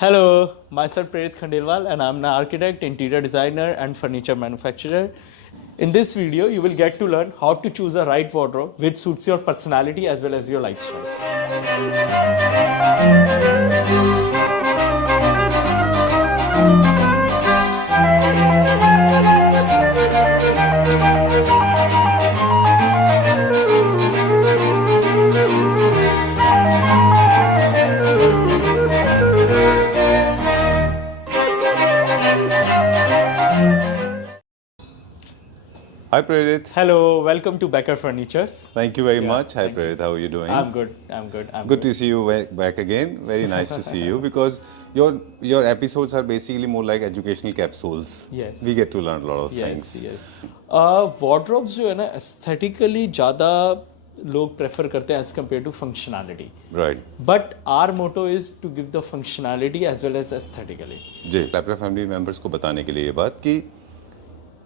Hello, myself Prerit Khandelwal and I'm an architect, interior designer and furniture manufacturer. In this video, you will get to learn how to choose a right wardrobe which suits your personality as well as your lifestyle. Hi Prerit. Hello, welcome to Becker Furnitures. Thank you very much. Hi Prerit, how are you doing? I'm good. Good to see you back again. Very nice to see you because your episodes are basically more like educational capsules. Yes. We get to learn a lot of things. Yes. Wardrobes जो है ना aesthetically ज़्यादा लोग prefer करते हैं as compared to functionality. Right. But our motto is to give the functionality as well as aesthetically. जी, अपने family members को बताने के लिए ये बात कि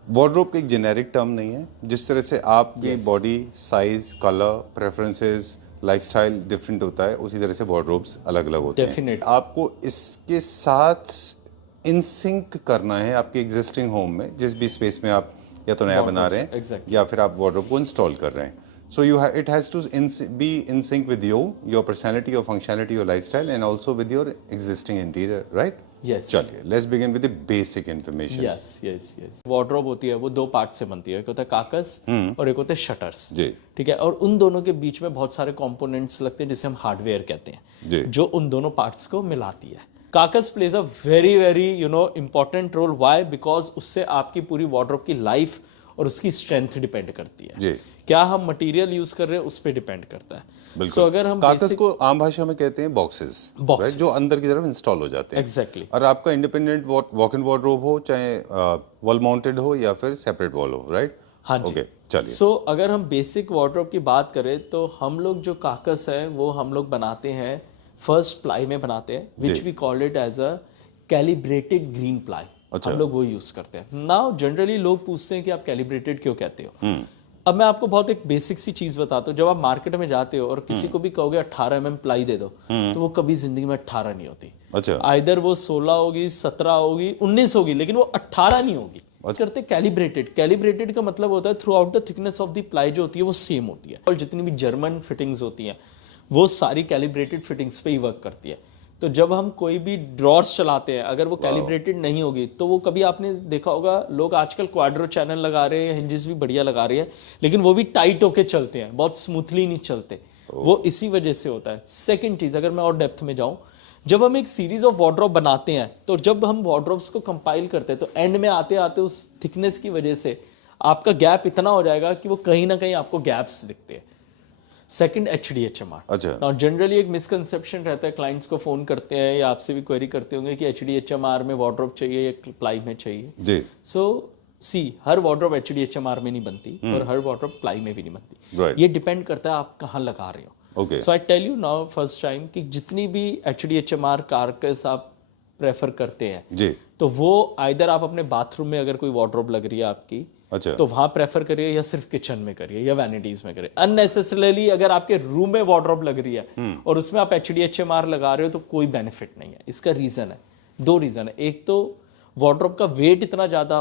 वार्डरोब एक जेनेरिक टर्म नहीं है. जिस तरह से आपकी body size, colour, preferences, lifestyle different होता है, उसी तरह से वार्डरोब्स अलग अलग होते हैं. आपको इसके साथ इन सिंक करना है आपके एग्जिस्टिंग होम में, जिस भी स्पेस में आप या तो नया बना रहे हैं या फिर आप वार्डरोब को इंस्टॉल कर रहे हैं. So it has to be in sync with your personality, your functionality, your lifestyle, and also with your existing interior, right? Yes. चलिए, let's begin with the basic information. Yes. Wardrobe होती है वो दो part से बनती है. एक होता है काकस और एक होते हैं शटर्स. जी. ठीक है. और उन दोनों के बीच में बहुत सारे कंपोनेंट्स लगते हैं जिसे हम हार्डवेयर कहते हैं. जी. जो उन दोनों पार्ट्स को मिलाती है. Carcass plays a very important role. Why? Because उससे आपकी पूरी वार्डरोब की लाइफ और उसकी स्ट्रेंथ डिपेंड करती है. जी. क्या हम मटेरियल यूज कर रहे हैं उस पर डिपेंड करता है. So, अगर हम कागज को आम भाषा में कहते हैं बॉक्सेस, right? जो अंदर की तरफ इंस्टॉल हो जाते हैं. एग्जैक्टली. और आपका इंडिपेंडेंट वॉक इन वार्डरोब हो, चाहे वॉल माउंटेड हो या फिर सेपरेट वॉल हो, राइट? हाँ जी. Okay, चलिए. सो अगर हम बेसिक वार्डरोब की बात करें तो हम लोग जो काकस है वो हम लोग बनाते हैं फर्स्ट प्लाई में बनाते हैं, which we call it as a calibrated green ply. हम लोग वो यूज करते हैं. नाउ जनरली लोग पूछते हैं कि आप कैलिब्रेटेड क्यों कहते हो. अब मैं आपको बहुत एक बेसिक सी चीज बताता हूँ. जब आप मार्केट में जाते हो और किसी को भी कहोगे 18 mm प्लाई दे दो, तो वो कभी जिंदगी में 18 नहीं होती. अच्छा. आइदर वो 16 होगी, 17 होगी, 19 होगी, लेकिन वो 18 नहीं होगी. करते कैलिब्रेटेड का मतलब होता है through out the thickness of the ply जो होती है वो सेम होती है. और जितनी भी जर्मन फिटिंग्स होती हैं वो सारी कैलिब्रेटेड फिटिंग्स पे ही वर्क करती है. तो जब हम कोई भी ड्रॉर्स चलाते हैं, अगर वो कैलिब्रेटेड नहीं होगी तो वो कभी आपने देखा होगा लोग आजकल क्वाड्रो चैनल लगा रहे हैं, हिंजेस भी बढ़िया लगा रहे हैं, लेकिन वो भी टाइट होके चलते हैं, बहुत स्मूथली नहीं चलते. वो इसी वजह से होता है. सेकंड चीज, अगर मैं और डेप्थ में जाऊं, जब हम एक सीरीज ऑफ वार्डरोब बनाते हैं तो जब हम वार्डरोब्स को कंपाइल करते हैं तो एंड में आते आते उस थिकनेस की वजह से आपका गैप इतना हो जाएगा कि वो कहीं ना कहीं आपको गैप्स दिखते हैं. Second HDHMR. अच्छा. नाउ जनरली एक मिसकंसेप्शन रहता है, क्लाइंट्स को फोन करते हैं या आपसे भी क्वेरी करते होंगे कि HDHMR में वार्डरोब चाहिए या प्लाई में चाहिए. जी. सो हर वार्डरोब HDHMR में नहीं बनती और हर वार्डरोब प्लाई में भी नहीं बनती. Right. ये डिपेंड करता है आप कहाँ लगा रहे हो. Okay. So I tell you now first time कि जितनी भी HDHMR कारकस आप प्रेफर करते हैं जी. तो वो आइदर आप अपने बाथरूम में अगर कोई वार्डरोब लग रही है आपकी, अच्छा, तो वहां प्रेफर करिए या सिर्फ किचन में करिए या वैनिटीज में करिए. अननेसेसरली अगर आपके रूम में वार्डरोब लग रही है और उसमें आप HDHMR लगा रहे हो तो कोई बेनिफिट नहीं है. इसका रीजन है, दो रीजन है. एक तो वार्डरोब का वेट इतना ज्यादा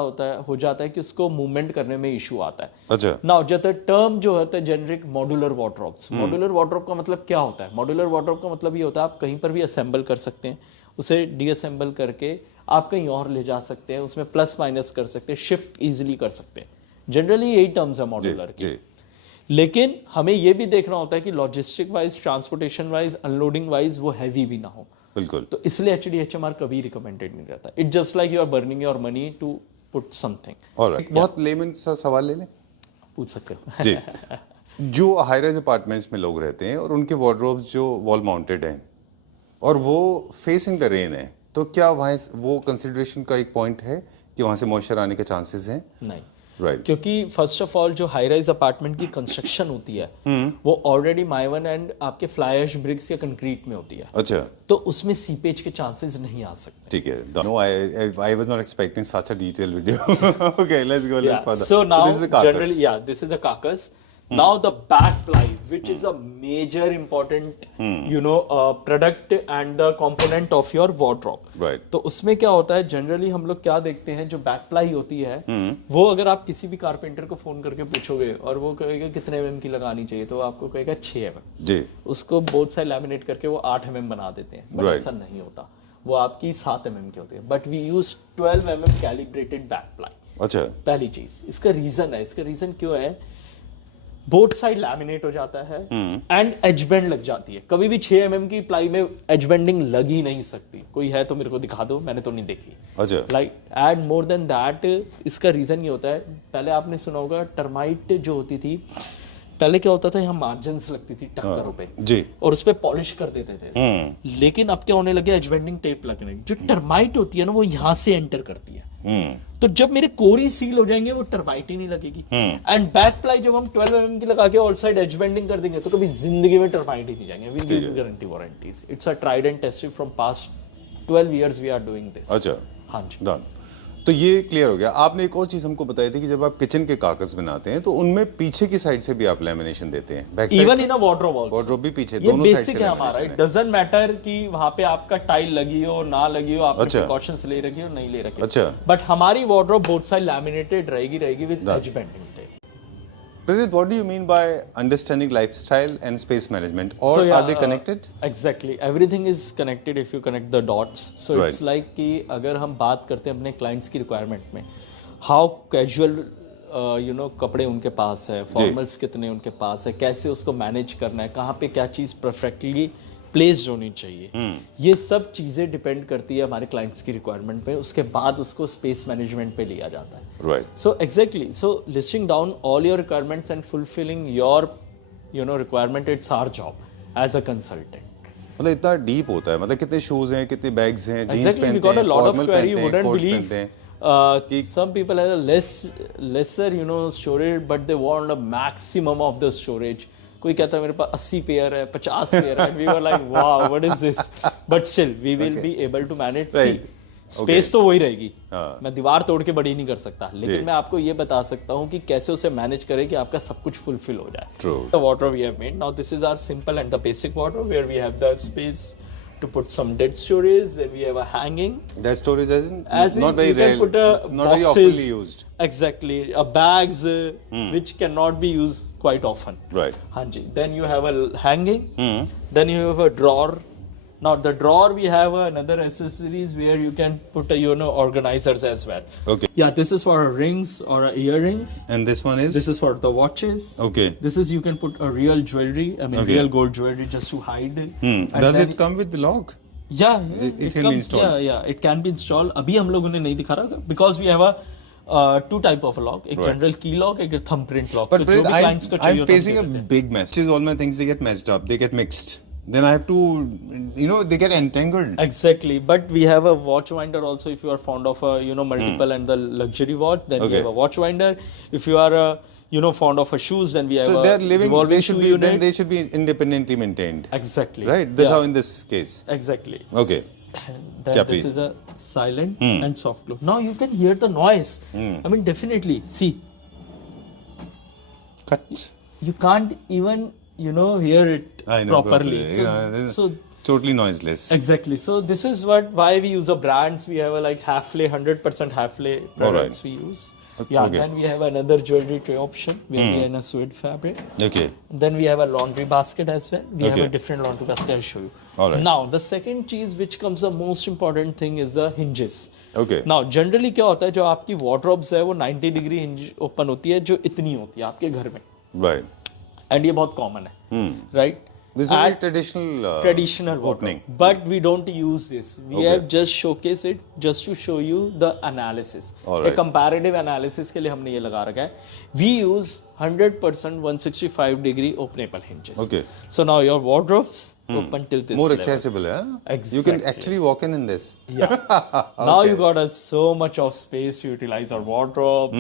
हो जाता है कि उसको मूवमेंट करने में इशू आता है. अच्छा. नाउ जब टर्म जो होता है generic modular wardrobes. Modular wardrobe का मतलब क्या होता है? मॉड्यूलर वार्डरोब का मतलब ये होता है आप कहीं पर भी असेंबल कर सकते हैं, उसे डीअसेंबल करके आप कहीं और ले जा सकते हैं, उसमें प्लस माइनस कर सकते हैं, शिफ्ट इजीली कर सकते हैं. जनरली यही टर्म्स है मॉड्यूलर की. लेकिन हमें ये भी देखना होता है कि logistic wise, transportation wise, unloading wise वो हैवी भी ना हो. बिल्कुल. तो इसलिए HDHMR कभी रिकमेंडेड नहीं रहता. It just like you are burning your money to put something. Alright. बहुत लेमन सा सवाल ले लें, पूछ सकते हो जी. जो हाई राइज अपार्टमेंट्स में लोग रहते हैं और उनके वार्डरोब्स जो वॉल माउंटेड हैं और वो फेसिंग द रेन है, तो क्या वहाँ वो कंसिडरेशन का एक पॉइंट है कि वहाँ से मॉइस्चर आने के चांसेस हैं? नहीं. Right. क्योंकि फर्स्ट ऑफ ऑल जो हाई राइज अपार्टमेंट की कंस्ट्रक्शन होती है वो ऑलरेडी माइवन एंड आपके फ्लाई ऐश ब्रिक्स या कंक्रीट में होती है. अच्छा. तो उसमें सीपेज के चांसेस नहीं आ सकते. ठीक है. No, I was not expecting such a detailed video. Okay, let's go a little further. So now this is the carcass. generally, this is a carcass. Now the back ply, which is a major important, product and the component of your wardrobe. Right. तो उसमें क्या होता है, generally हम लोग क्या देखते हैं, जो बैक प्लाई होती है, वो अगर आप किसी भी कारपेंटर को फोन करके पूछोगे और वो कहेगा कितने mm की लगानी चाहिए, तो वो आपको कहेगा 6 mm। जी। उसको बोथ साइड लैमिनेट करके वो 8 mm बना देते हैं, बट Right. ऐसा नहीं होता, वो आपकी 7 mm की होती है। But we use 12 mm calibrated back ply. अच्छा। पहली चीज, इसका रीजन है, इसका रीजन क्यों है, बोथ साइड लैमिनेट हो जाता है एंड एज बेंड लग जाती है। कभी भी 6 mm की प्लाई में एज बेंडिंग लग ही नहीं सकती। कोई है तो मेरे को दिखा दो, मैंने तो नहीं देखी। अच्छा। Like and more than that, इसका रीजन ये होता है, पहले आपने सुना होगा टर्माइट जो होती थी, पहले क्या होता था, यहाँ मार्जिन्स लगती थी टक्करों पे जी। और उस पे पॉलिश कर देते थे। लेकिन अब क्या होने लगे, एज बेंडिंग टेप लगने। जो टर्माइट होती है ना, वो यहाँ से एंटर करती है। तो जब मेरे कोरी सील हो जाएंगे, वो टर्माइट ही नहीं लगेगी। एंड बैक प्लाई जब हम 12 mm की लगा के ऑल साइड एज बेंडिंग कर देंगे, तो कभी जिंदगी में टर्माइट ही नहीं जाएंगे। We give you guarantee warranties. It's a tried and tested from past 12 years we are doing this. अच्छा। हाँ जी। डन। तो ये क्लियर हो गया। आपने एक और चीज हमको बताई थी कि जब आप किचन के कागज बनाते हैं तो उनमें पीछे की साइड से भी आप लेमिनेशन देते हैं। Back side even in a wardrobe also. Wardrobe भी पीछे, ये दोनों साइड बेसिक से है हमारा। इट डजंट मैटर कि वहां पे आपका टाइल लगी हो ना लगी हो, आपने प्रिकॉशंस ले रखी हो नहीं ले रखी हो। अच्छा। बट हमारी वार्डरोब बोथ साइड लैमिनेटेड रहेगी with edge bending tape. Prarit, what do you mean by understanding lifestyle and space management, or So, yeah, are they connected? Exactly, everything is connected if you connect the dots. So Right. it's like कि अगर हम बात करते हैं अपने clients की requirement में, how casual कपड़े उनके पास है, फॉर्मल्स कितने उनके पास है, कैसे उसको मैनेज करना है, कहाँ पे क्या चीज़ परफेक्टली प्लेस्ड होनी चाहिए, ये सब चीज़ें डिपेंड करती है हमारे क्लाइंट्स की रिक्वायरमेंट पे। उसके बाद उसको स्पेस मैनेजमेंट पे लिया जाता है। Right. So exactly, so listing down all your requirements and fulfilling your requirement, it's our job as a consultant. मतलब इतना डीप होता है, मतलब कितने शूज हैं, कितने बैग्स हैं, जीन्स Exactly, we पहनते got हैं, a lot of formal query, पहनते हैं, wouldn't कोट्स believe. पहनते हैं। Some people have a lesser storage, but they want a maximum of the storage. कोई कहता है मेरे पास 80 पेयर है, 50 पेयर है, we were like wow, what is this? But still we will be able to manage. Right. See, space तो वही रहेगी। हाँ। मैं दीवार तोड़ के बड़ी नहीं कर सकता, लेकिन मैं आपको ये बता सकता हूँ कि कैसे उसे मैनेज करें कि आपका सब कुछ फुलफिल हो जाए। True. The wardrobe we have made now, this is our simple and the basic wardrobe where we have the space to put some dead storage, then we have a hanging. Dead storage as in not in very you can rare, put not very boxes, often used. Exactly, bags which cannot be used quite often. Right. हाँ जी. Then you have a hanging. Then you have a drawer. Now the drawer we have another accessories where you can put organizers as well. Okay. Yeah, this is for rings or earrings. And this one is? This is for the watches. Okay. This is you can put a real jewelry. I mean real gold jewelry just to hide. And Does then- it come with the lock? Yeah, It can be installed. Yeah, it can be installed. अभी हम लोगों ने नहीं दिखा रहा because we have a two type of a lock, एक general key lock, एक thumbprint lock. But तो जो भी Prarit, clients का चाहिए I'm होता है facing a हम दे देते big mess. All my things, they get messed up, they get mixed. Then I have to, they get entangled. हैं. Exactly, but we have a watch winder also. If you are fond of multiple and the luxury watch, then we Okay. have a watch winder. If you are fond of shoes, then we have So a they're living, revolving they shoe should be, then unit. they should be independently maintained. Exactly. Right? That's Yeah. how in this case. Exactly. Okay. Then Yeah, this please. is a silent and soft close. Now you can hear the noise. I mean, definitely. See, Cut. you can't even hear it I know properly. properly. So, Yeah, this is so totally noiseless. exactly. So this is why we use a brands. We have a like Hafele 100% Hafele products we use. Yeah. Okay. Then we have another jewelry tray option where we are in a suede fabric. Okay. Then we have a laundry basket as well. We have Okay. a different laundry basket. I'll show you. All right. Now the second cheese which comes the most important thing is the hinges. Okay. Now generally क्या होता है, जो आपकी wardrobes है वो 90 degree hinge open होती है, जो इतनी होती है आपके घर में, Right. एंड ये बहुत कॉमन है, right? This is a traditional opening, but we don't use this. We have just showcase it just to show you the analysis. Alright. A comparative analysis के लिए हमने ये लगा रखा है. We use 100% 165 degree openable hinges. Okay. So now your wardrobes open till this More level. accessible, huh? Exactly. You can actually walk in this. Yeah. Now you got so much of space to utilize our wardrobe.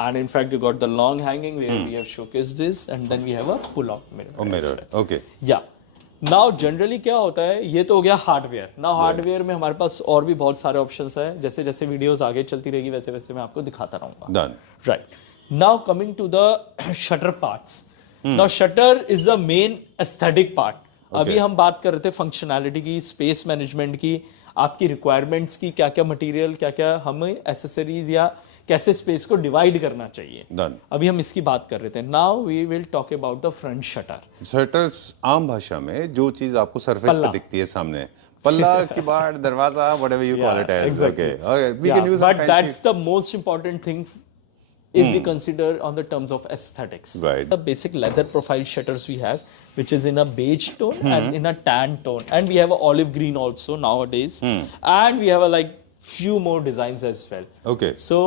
And in fact, you got the long hanging where we have showcased this, and then we have a pull-out mirror. Oh, as mirror. well. Okay. Yeah. Now generally क्या होता है, ये तो हो गया hardware. Now hardware में हमारे पास और भी बहुत सारे ऑप्शंस है. जैसे जैसे वीडियोस आगे चलती रहेगी वैसे वैसे मैं आपको दिखाता रहूंगा. Done. Right. Now coming to the shutter parts. Now shutter is the main aesthetic part. अभी हम बात कर रहे थे फंक्शनैलिटी की, स्पेस मैनेजमेंट की, आपकी रिक्वायरमेंट्स की, क्या क्या मटेरियल, क्या क्या हमें एसेसरीज या कैसे स्पेस को डिवाइड करना चाहिए। Done. अभी हम इसकी बात कर रहे थे। Now we will talk about the front shutter. Shutters आम भाषा में जो चीज आपको सरफेस पे दिखती है सामने, पल्ला, किवाड़, दरवाजा, whatever you call it as. Okay. Alright. We can use but some fancy. that's the most important thing if we consider on the terms of aesthetics. Right. The basic leather profile shutters we have, which is in a beige tone and in a tan tone, and we have a olive green also nowadays, and we have a like few more designs as well. Okay. So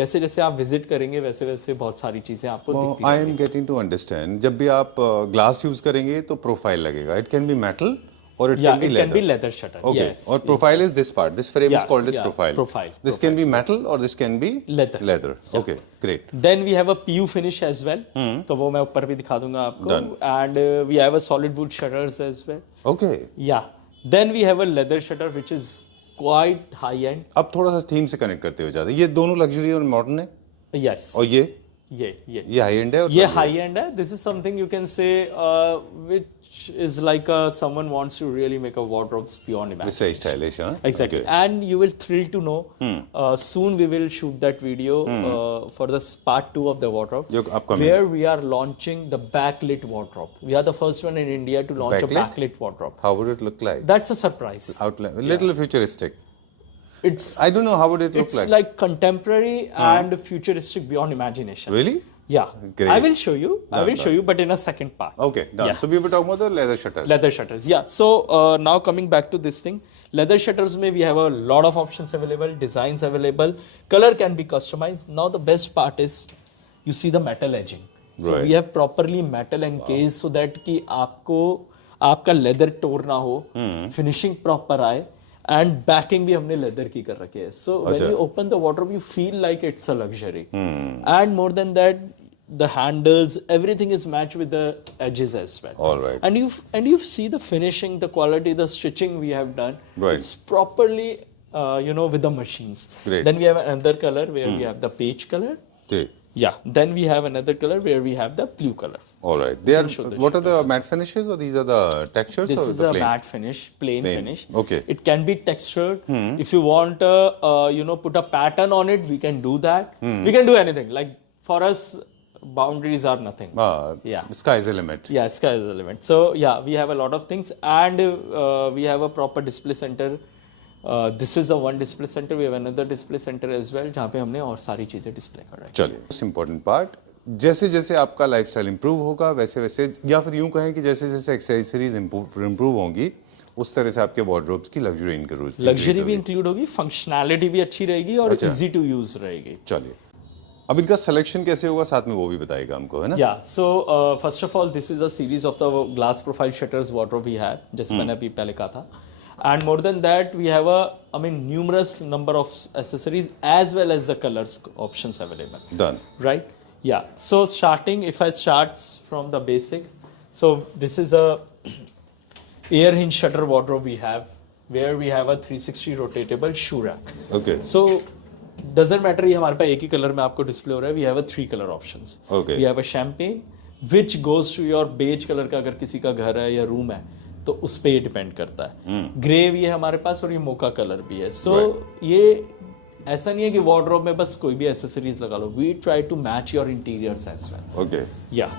जैसे जैसे आप visit करेंगे वैसे वैसे बहुत सारी चीजें आपको दिखती I am getting to understand. जब भी आप ग्लास यूज करेंगे तो प्रोफाइल लगेगा. It can be metal or it can be it leather. can be leather shutter. Okay. Yes. Or profile is this part. This frame is Yeah, called as yeah, profile. profile, This can be metal or this can be Leather. Leather. Okay. Great. Then we have a PU finish as well. तो वो मैं ऊपर भी दिखा दूंगा आपको. Done. And we have a solid wood shutters as well. Okay. Yeah. Then we have a leather shutter which is quite high end. अब थोड़ा सा थीम से कनेक्ट करते हुए जाते हैं. ये दोनों लग्जरी और मॉडर्न है. Yes. और ये ये हाई एंड है. और ये हाई एंड है. This is something you can say which is like someone wants to really make a wardrobes beyond This imagination. is stylish, huh? Exactly. Okay. And you will thrill to know soon we will shoot that video for the part 2 of the wardrobe Your upcoming. where we are launching the backlit wardrobe. We are the first one in India to launch a backlit wardrobe. How would it look like? That's a surprise. Outline. A little futuristic. It's I don't know how would it look it's like. like contemporary and futuristic beyond imagination. Really? Yeah. Great. I will show you. I will show you, but in a second part. Okay, done. Yeah. So we were talking about the leather shutters. Leather shutters. Yeah. So now coming back to this thing, leather shutters में we have a lot of options available, designs available, color can be customized. Now the best part is you see the metal edging. So Right. we have properly metal encased so that कि आपको आपका leather tore ना हो, finishing proper आए. And backing भी हमने leather की कर रखी है. So when you open the wardrobe, you feel like it's a luxury. And more than that, the handles, everything is matched with the edges as well. All right. And you see the finishing, the quality, the stitching we have done. Right. It's properly, with the machines. Great. Then we have another color where we have the beige color. Okay. Yeah. Then we have another color where we have the blue color. All right. They are. What are the matte finishes or these are the textures This or is the a plain? matte finish, plain finish. Okay. It can be textured. If you want, put a pattern on it, we can do that. We can do anything. Like for us, boundaries are nothing. Yeah. Sky is the limit. Yeah, sky is the limit. So yeah, we have a lot of things, and we have a proper display center. This is the one display center. We have another display center as well, जहाँ पे हमने और सारी चीजें display कर रहे हैं. चलिए. Most important part. जैसे जैसे आपका लाइफस्टाइल इंप्रूव होगा वैसे वैसे या फिर यूं कहें कि जैसे जैसे एक्सेसरीज इंप्रूव होंगी उस तरह से आपके वार्डरोब्स की लग्जरी इंक्लूड लग्जरी भी इंक्लूड होगी, फंक्शनैलिटी भी अच्छी रहेगी और इजी टू यूज रहेगी. चलिए. अब इनका सिलेक्शन कैसे होगा साथ में वो भी बताइएगा हमको, है ना? Yeah, so first of all, this is a series of the glass profile shutters wardrobe we have, जैसे मैंने अभी पहले कहा था. And more than that, we have numerous number of accessories as well as the colors options available. Done. Right? Yeah. So starting, if I start from the basics, so this is a air hinge shutter wardrobe we have, where we have a 360 rotatable shoe rack. Okay. So doesn't matter ये हमारे पास एक ही colour में आपको display हो रहा है. We have a 3 color options. Okay. We have a champagne, which goes to your beige color का अगर किसी का घर है या रूम है तो उस पे ये डिपेंड करता है. ग्रे भी है हमारे पास और ये मोका कलर भी है. सो ये ऐसा नहीं है कि वार्डरोब में बस कोई भी एसेसरीज लगा लो. We try to match your interiors as well. Okay. या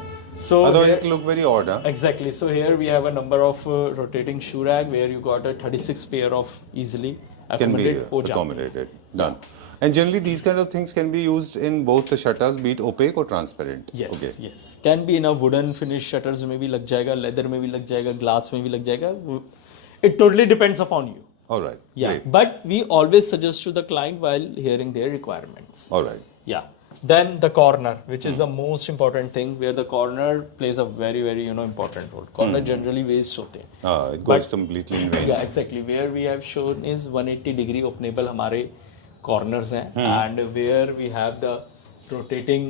सो Otherwise it look very odd, huh? exactly. So here we have a number of rotating shoe rack where you got a 36 pair of easily Can be accommodated pajama. accommodated. Done. And generally these kind of things can be used in both the shutters, be it opaque or transparent. Yes, Okay. yes. Can be in a wooden finish shutters में भी लग जाएगा, leather में भी लग जाएगा, glass में भी लग जाएगा. It totally depends upon you. All right. Yeah, Great. but we always suggest to the client while hearing their requirements. All right. Yeah. Then the corner, which is the most important thing, where the corner plays a very, very important role. Corner generally waist होते हैं. It goes completely in vain. Yeah, exactly. Where we have shown is 180 degree openable हमारे corners हैं, and where we have the rotating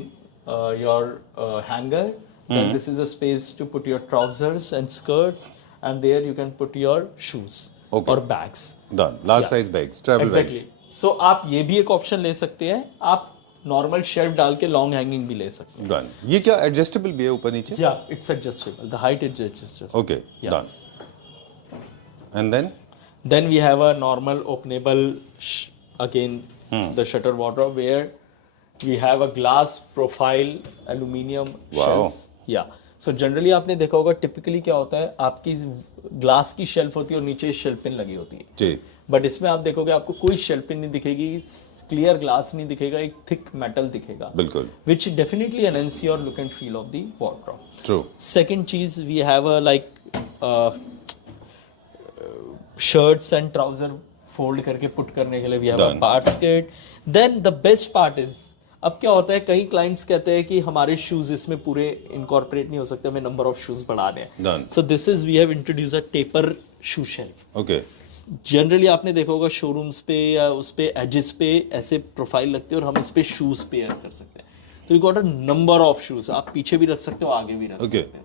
your hanger. Then this is a space to put your trousers and skirts, and there you can put your shoes or bags. Done. Large size bags, travel Exactly. bags. So आप ये भी एक option ले सकते हैं. आप normal shelf डाल के लॉन्ग हैंगिंग भी ले सकते हैं. डन. ये क्या एडजस्टेबल भी है ऊपर नीचे? Yeah, it's adjustable. The height is adjustable. Okay, Yes. done. And then? Then we have a normal openable, again, the shutter wardrobe where we have a glass profile aluminum Wow. shelves. Yeah. So generally आपने देखा होगा typically क्या होता है आपकी glass की shelf होती है और नीचे शेल्फ पिन लगी होती है. जी. बट इसमें आप देखोगे आपको कोई शेल्फ पिन नहीं दिखेगी, क्लियर ग्लास नहीं दिखेगा, एक थिक मेटल दिखेगा. बिल्कुल. Which definitely enhance your look and feel of the wardrobe. True. Second cheese, we have a like shirts and trouser fold करके put करने के लिए we have a part skirt. Then the best part is, अब क्या होता है कई clients कहते हैं कि हमारे शूज इसमें पूरे इनकॉर्पोरेट नहीं हो सकते, हमें नंबर ऑफ शूज बढ़ाने हैं. So this is we have introduce a taper shoe shelf. Okay. Generally आपने देखा होगा शोरूम्स पे या उस पे एजेस पे ऐसे प्रोफाइल लगते हैं और हम इस पे शूज पेयर कर सकते हैं. तो you got a number of shoes, आप पीछे भी रख सकते हो, आगे भी रख सकते हो.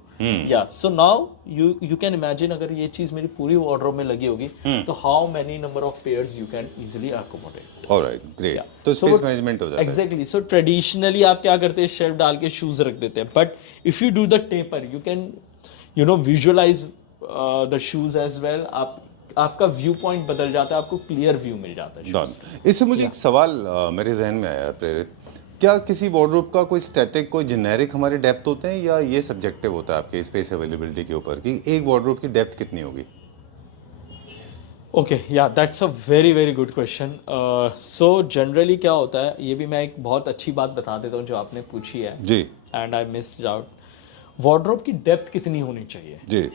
या so now you can imagine अगर ये चीज मेरी पूरी वार्डरोब में लगी होगी तो how many number of pairs you can easily accommodate. Alright, great. तो स्पेस मैनेजमेंट हो जाता है. एग्जैक्टली. सो ट्रेडिशनली आप क्या करते हैं, शेल्फ डाल के शूज रख देते हैं, but if you do the taper you can visualize the shoes as well. आपका व्यू पॉइंट बदल जाता है, आपको क्लियर व्यू मिल जाता है. इससे मुझे एक सवाल मेरे जहन में आया प्रेरित, क्या किसी वार्डरोब का कोई स्टैटिक कोई जेनेरिक हमारे डेप्थ होते हैं या ये सब्जेक्टिव होता है आपके स्पेस अवेलेबिलिटी के ऊपर कि एक वार्डरोब की डेप्थ कितनी होगी? ओके, या that's a very very good question. So generally क्या होता है, ये भी मैं एक बहुत अच्छी बात बता देता हूँ जो आपने पूछी है जी. And I missed out. Wardrobe की डेप्थ कितनी होनी चाहिए जी.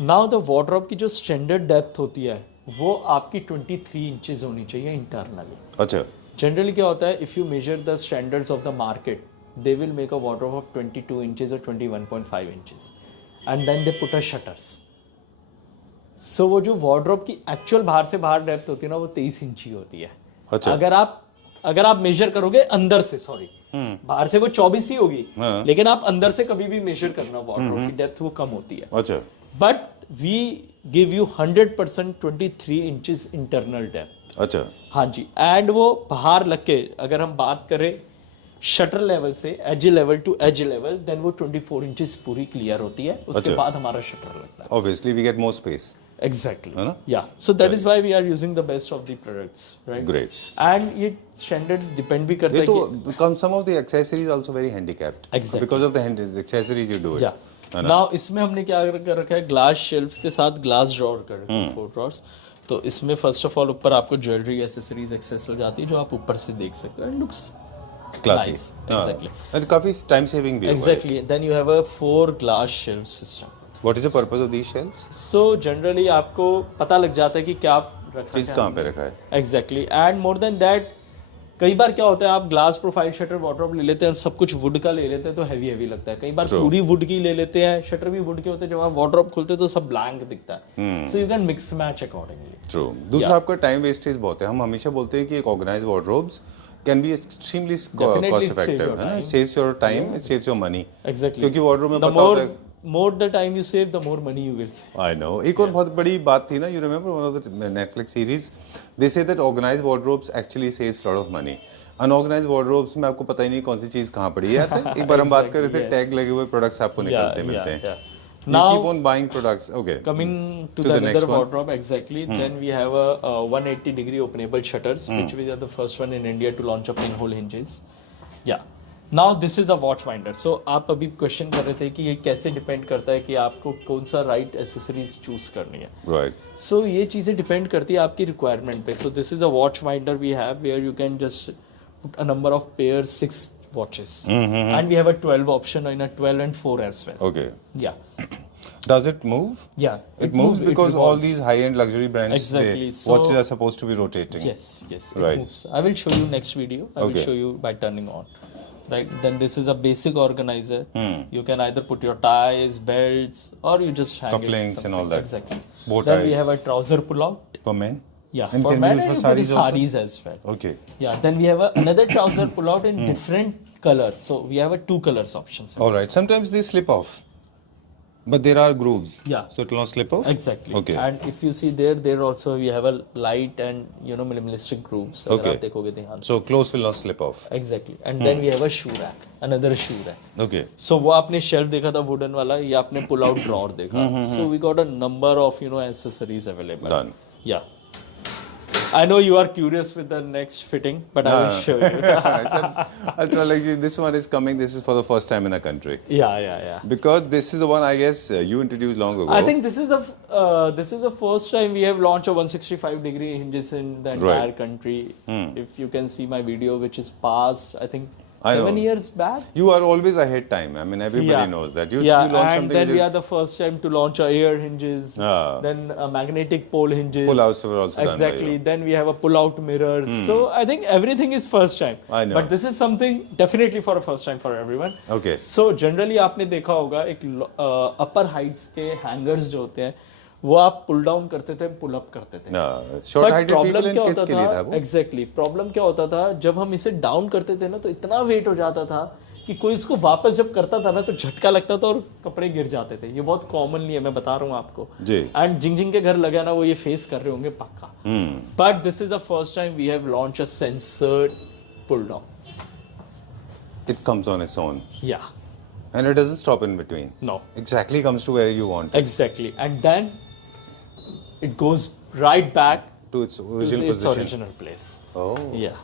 नाउ द वार्डरोब की जो स्टैंडर्ड डेप्थ होती है वो आपकी 23 इंचेस होनी चाहिए इंटरनली. अच्छा. जनरली क्या होता है, if you measure the standards of the market they will make a wardrobe of 22 inches और 21.5 inches and then they put a shutters. So वो जो वार्डरोब की एक्चुअल बाहर से बाहर डेप्थ होती है ना वो 23 इंची होती है. अच्छा. अगर आप मेजर करोगे अंदर से, सॉरी बाहर से वो 24 ही होगी, लेकिन आप अंदर से कभी भी मेजर करना वार्डरोब की डेप्थ वो कम होती है. अच्छा. But we give you 100% 23 inches internal depth. अच्छा. हाँ जी. एंड वो बाहर लग के अगर हम बात करें शटर लेवल से edge level to edge level, then वो 24 इंचेस पूरी क्लियर होती है. उसके बाद हमारा शटर लगता है. Obviously we get more space. Exactly. Yeah. So that is why we are using the best of the products, right? Great. And ये standard depend भी करता है कि some of the accessories also very handicapped. Exactly. Because of the accessories you do it. Yeah. Now इसमें हमने क्या कर रखा है, ग्लास शेल्फ्स के साथ ग्लास ड्रॉअर कर रखे हैं, 4 ड्रॉअर्स. तो इसमें फर्स्ट ऑफ ऑल ऊपर आपको ज्वेलरी एसेसरीज एक्सेस हो जाती है जो आप ऊपर से देख सकते हो. Looks classy. Exactly. And काफी टाइम सेविंग भी है. Exactly. Then you have a 4 glass shelf system. What is the purpose of these shelves? So generally आपको पता लग जाता है कि क्या रखा चीज कहाँ पे रखा है. Exactly. And more than that, कई बार क्या होता है आप ग्लास प्रोफाइल शटर वार्डरोब ले लेते हैं, सब कुछ वुड का ले लेते हैं तो हैवी लगता है. कई बार पूरी वुड की ले लेते हैं, शटर भी वुड के होते हैं, जब आप वार्डरोब खोलते हैं तो सब ब्लैंक दिखता है. So you can mix match accordingly. True. दूसरा आपका टाइम वेस्टेज बहुत है. हम हमेशा बोलते हैं कि एक organize wardrobes can be extremely cost effective, है ना. Saves your time, it saves your money. Exactly. क्योंकि वार्डरोब में पता होता है more the time you save the more money you will save. I know. एक और बहुत बड़ी बात थी ना, you remember one of the Netflix series, they say that organized wardrobes actually saves lot of money. Unorganized wardrobes में आपको पता ही नहीं कौन सी चीज कहाँ पड़ी है. एक बार हम बात कर रहे थे, टैग लगे हुए प्रोडक्ट्स आपको निकलते मिलते हैं. You keep on buying products. Okay. Coming to the another wardrobe, exactly. Then we have a 180-degree openable shutters, which we are the first one in India to launch a pinhole hinges. Yeah. Now this is a watch finder. So आप अभी question कर रहे थे कि ये कैसे depend करता है कि आपको कौन सा राइट एसेसरीज चूज करनी है. राइट. सो ये चीज़ें डिपेंड करती है आपकी रिक्वायरमेंट पे. So this is a watch finder we have where you can just put a number of pair 6 watches and we have a 12 option in a 12 and 4 as well. Okay. Yeah. Does it move? Yeah. It moves because all these high-end luxury brands, exactly. watches are supposed to be rotating. Yes. It moves. I will show you next video. I will show you by turning on. Right, then this is a basic organizer. You can either put your ties, belts, or you just hang cufflinks and all that. Exactly. Bow then ties. we have a trouser pull-out. For men? Yeah, and for can men we use and for sarees sarees as well. Okay. Yeah, then we have another trouser pull-out in different colors. So we have a 2 colors options. All right. Sometimes they slip off. But there are grooves. Yeah. So it will not slip off? Exactly. Okay. And if you see there also we have a light and minimalistic grooves. अगर Okay. आप देखोगे ध्यान से. So clothes will not slip off. Exactly. And then we have a shoe rack, another shoe rack. Okay. So वो आपने shelf देखा था wooden वाला, ये आपने pull out drawer देखा. So we got a number of accessories available. Done. Yeah. I know you are curious with the next fitting, but I will show you. I'll tell you, this one is coming. This is for the first time in a country. Yeah. Because this is the one I guess you introduced long ago. I think this is the first time we have launched a 165-degree hinges in the entire country. If you can see my video, which is past, I think 7 years back. You are always ahead time. I mean, everybody knows that. You launch and something. Then we are the first time to launch a air hinges. Then a magnetic pole hinges. Pull-outs were also done by exactly. you. Then we have a pull-out mirrors. So I think everything is first time. I know. But this is something definitely for a first time for everyone. Okay. So generally आपने देखा होगा एक upper heights के hangers जो होते हैं वो आप पुल डाउन करते थे, पुल अप करते थे. Short heighted people and kids के लिए था वो. एग्जैक्टली. प्रॉब्लम क्या होता था जब हम इसे डाउन करते थे ना तो इतना वेट हो जाता था कि कोई इसको वापस जब करता था ना तो झटका लगता था और कपड़े गिर जाते थे. ये बहुत कॉमनली है, मैं बता रहा हूँ आपको. जी. एंड जिंग के घर लगा ना वो ये फेस कर रहे होंगे पक्का. But this is the first time we have launch a sensored pull down. It comes on its own. या. And it doesn't stop in between. No. Exactly comes to where you want it. Exactly. And then it goes right back To its original its position. original place. Oh. Yeah.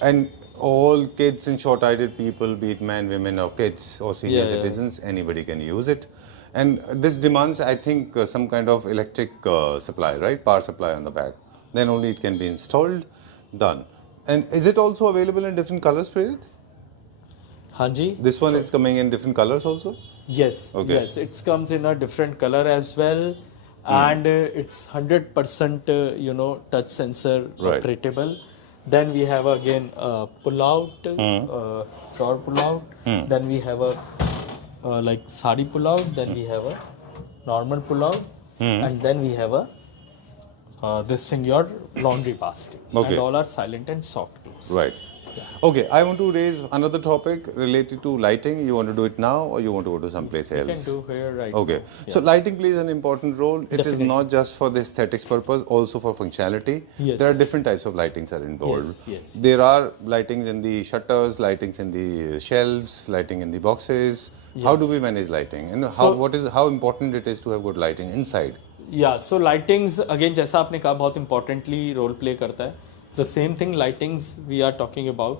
And all kids and short-heighted people, be it men, women, or kids, or senior Yeah. citizens, anybody can use it. And this demands, I think, some kind of electric supply, right? Power supply on the back. Then only it can be installed. Done. And is it also available in different colors, Prerit? हाँ जी. This one is coming in different colors also? Yes. Okay. Yes. It comes in a different color as well. And it's 100% touch sensor Right. operatable. Then we have again pull out, drawer pull out. Then we have a like sari pull out. Then we have a normal pull out, and then we have a this thing, your laundry basket. Okay. And all are silent and soft close. Right. Okay, I want to raise another topic related to lighting. You want to do it now or you want to go to someplace else? You can do here right. Okay, so lighting plays an important role. It is Definitely. not just for the aesthetics purpose, also for functionality. Yes. There are different types of lightings are involved. Yes. There are lightings in the shutters, lightings in the shelves, lighting in the boxes. How do we manage lighting? And how important it is to have good lighting inside? Yeah, so lightings again जैसा आपने कहा बहुत importantly role play करता है. The same thing lightings we are talking about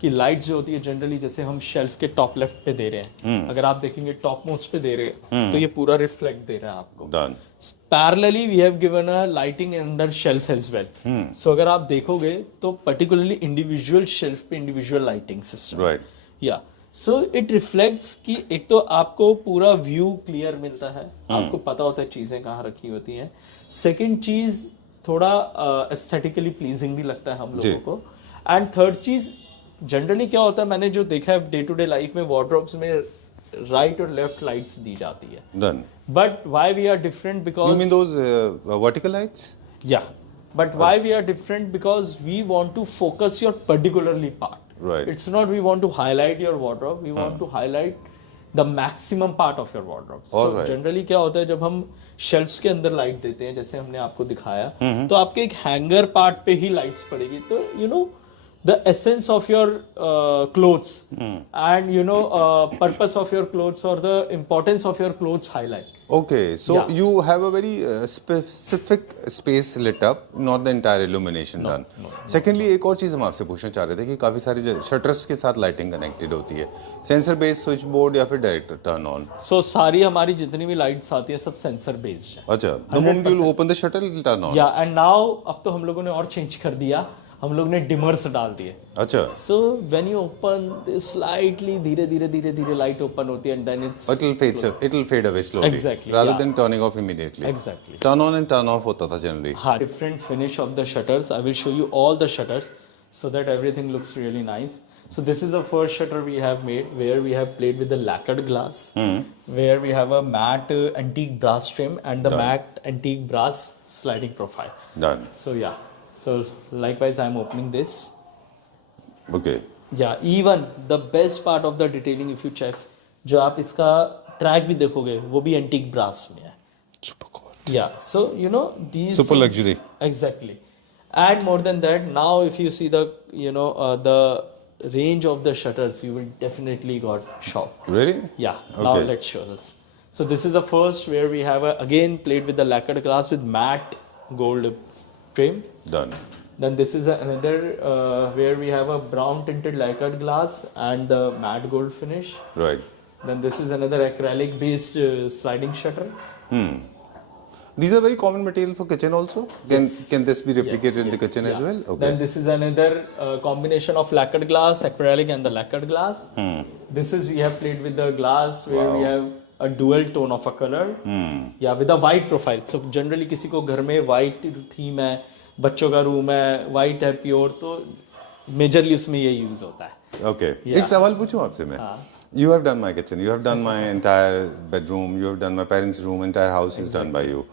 कि lights जो होती है जनरली जैसे हम शेल्फ के टॉप लेफ्ट पे दे रहे हैं, अगर आप देखेंगे टॉप मोस्ट पे दे रहे हैं तो ये पूरा रिफ्लेक्ट दे रहा है आपको. Done. Parallelly we have given a lighting under shelf as well. So अगर आप देखोगे तो पर्टिकुलरली इंडिविजुअल शेल्फ पे इंडिविजुअल लाइटिंग सिस्टम. Right. या सो इट रिफ्लेक्ट्स कि एक तो आपको पूरा व्यू क्लियर मिलता है, आपको पता होता है चीजें कहाँ रखी होती हैं. सेकंड चीज थोड़ा एस्थेटिकली प्लीजिंग भी लगता है हम लोगों को. एंड थर्ड चीज जनरली क्या होता है, मैंने जो देखा है डे टू डे लाइफ में वार्डरोब्स में राइट और लेफ्ट लाइट्स दी जाती है. Done. But why we are different because You mean those vertical lights? yeah, but why we are different because we want to focus your particularly part. Right. It's not we want to highlight your wardrobe, we want to highlight the maximum part of your wardrobe. So Alright. generally क्या होता है जब हम shelves के अंदर light देते हैं जैसे हमने आपको दिखाया, तो आपके एक हैंगर पार्ट पे ही लाइट्स पड़ेगी. तो the essence of your clothes and purpose of your clothes or the importance of your clothes highlight. Okay, so you have a very specific space lit up, not the entire illumination done. Secondly, एक और चीज़ हम आपसे पूछना चाह रहे थे कि काफ़ी सारी शटर्स के साथ लाइटिंग कनेक्टेड होती है, सेंसर बेस्ड स्विच बोर्ड या फिर डायरेक्ट टर्न ऑन. So सारी हमारी जितनी भी लाइट्स आती है सब सेंसर बेस्ड है. अच्छा, the moment you open the shutter, it will turn on. Yeah, and now अब तो हम लोगों ने और चेंज कर दिया, हम लोग ने डिमर्स डाल दिए. अच्छा. So when you open slightly धीरे धीरे लाइट ओपन होती है and then it's It will fade away slowly. Exactly, Rather yeah. than turning off immediately. Exactly. Turn on and turn off होता था generally. हाँ, different finish of the shutters. I will show you all the shutters so that everything looks really nice. So this is the first shutter we have made where we have played with the lacquered glass, where we have a matte antique brass trim and the matte antique brass sliding profile. Done. So yeah. So likewise I'm opening this. Okay. Yeah, even the best part of the detailing if you check, जो आप इसका track भी देखोगे वो भी antique brass में है. Super cool. Yeah, so you know these Super things- luxury. Exactly, and more than that, now if you see the the range of the shutters, you will definitely got shocked. Really? Yeah. Now Okay. let's show this. So this is the first where we have again played with the lacquered glass with matte gold trim. Done. Then this is another where we have a brown tinted lacquered glass and the matte gold finish. Right. Then this is another acrylic based sliding shutter. These are very common material for kitchen also. Can this be replicated in the kitchen as Yeah. well? Okay. Then this is another combination of lacquered glass, acrylic, and the lacquered glass. This is we have played with the glass where we have a dual tone of a color. Yeah, with a white profile. So generally किसी को घर में white theme है, बच्चों का room है, white है pure, तो majorly उसमें ये use होता है. Okay. Yeah. एक सवाल पूछूं आपसे मैं. You have done my kitchen. You have done my entire bedroom. You have done my parents' room. Entire house is done by you.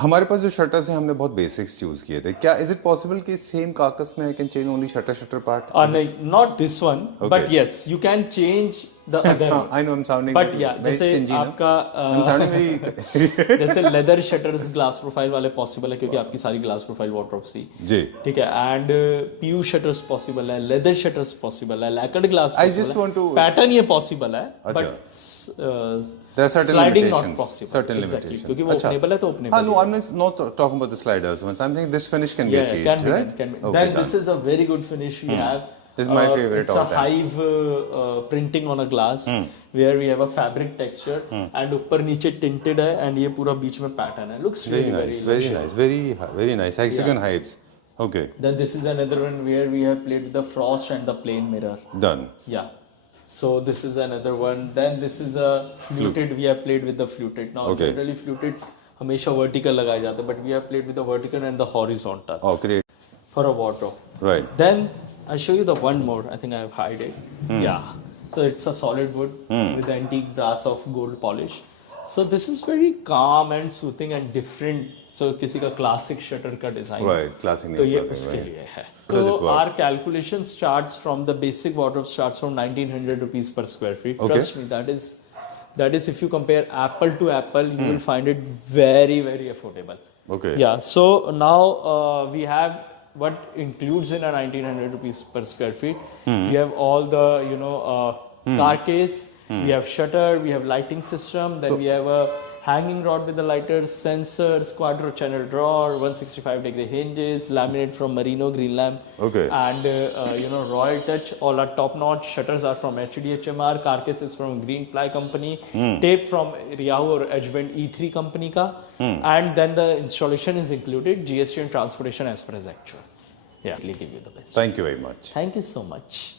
हमारे पास जो शटर्स हैं हमने बहुत बेसिक्स चूज किए थे. क्या इज इट पॉसिबल कि सेम कार्कस में I can change only shutter part? नहीं, not this one, but yes, you can change the other one. I know I'm sounding But yeah, very जैसे stingy ना. आपका I'm sounding very जैसे leather shutters glass profile वाले possible है क्योंकि आपकी सारी ग्लास प्रोफाइल वाटरप्रूफ सी. जी. ठीक है, एंड पीयू शटर्स पॉसिबल है, लेदर शटर्स पॉसिबल है, lacquered glass I just want to pattern ये पॉसिबल है, अच्छा. But There are certain sliding not limitations. possible. Certain Exactly. limitations. क्योंकि वो अच्छा. openable है तो openable No, I'm not talking about the sliders ones. I'm saying this finish can be yeah, achieved, can be right? done, can be. Okay, Then done. this is a very good finish we have. This is my favorite It's a all time. hive printing on a glass where we have a fabric texture and ऊपर नीचे tinted है and ये पूरा बीच में pattern है. Looks Very really nice, very very nice, very nice. Hexagon heights. Okay, Then this is another one where we have played with the frost and the plane mirror. done. Yeah. So this is another one. Then this is a fluted. We have played with the fluted. Now Okay. generally fluted हमेशा vertical लगाए जाते हैं, but we have played with the vertical and the horizontal Oh, great. for a wardrobe. Right. Then I'll show you the one more. I think I have hide it. Yeah. So it's a solid wood with the antique brass of gold polish. So this is very calm and soothing and different. So किसी का classic shutter का design. Right. Classic. तो ये classic, उसके right. लिए है. Does So it work? our calculation starts from the basic wardrobe starts from 1900 rupees per square feet. Okay. Trust me, that is if you compare apple to apple, you will find it very very affordable. Okay. Yeah. So now we have what includes in a 1900 rupees per square feet. We have all the car case. We have shutter. We have lighting system. Then we have a hanging rod with the lighters, sensors, quadro channel drawer, 165-degree hinges, laminate from Merino green lamp. Okay. And Royal Touch. All are top notch. Shutters are from HDHMR. Car case is from Green Ply company. Tape from Riahu or Edgebend E3 company ka. And then the installation is included. GST and transportation as per as actual. Yeah, I'll give you the best. Thank you very much. Thank you so much.